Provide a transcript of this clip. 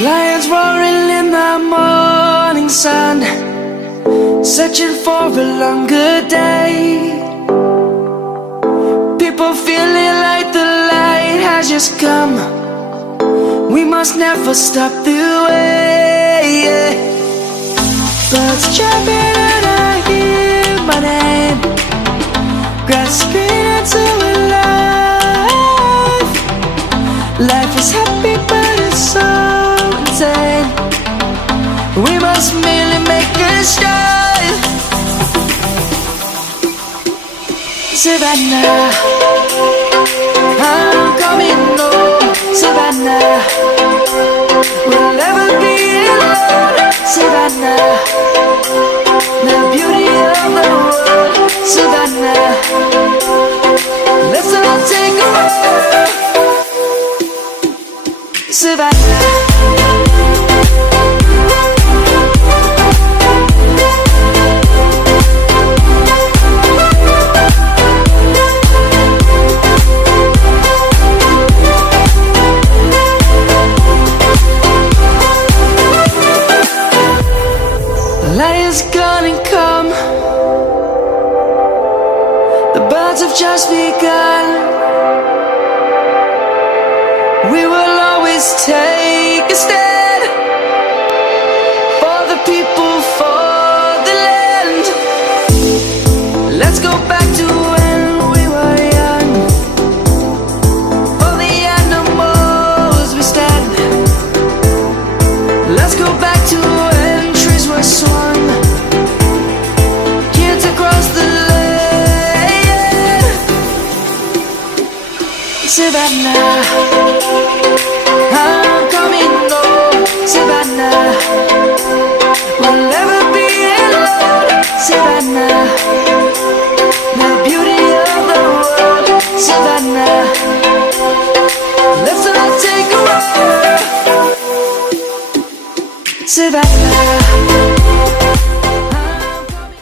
Lions roaring in the morning sun, searching for a longer day. People feeling like the light has just come. We must never stop the way. Birds chirping and I hear my name, grasping into a life. Life is happy but it's so insane. We must merely make a start. Savannah, I'm coming home. Savannah, we'll never be alone. Savannah, the beauty of the world. Savannah, let's all take a walk. Savannah. Light is gonna come. The birds have just begun. We will always take a stand for the people, for the land. Let's go back to when we were young. For the animals we stand. Let's go back to when trees were swung, kids across the land. Savannah, I'm coming home. Savannah, we'll never be alone. Savannah, the beauty of the world. Savannah, let's all take a walk. Savannah.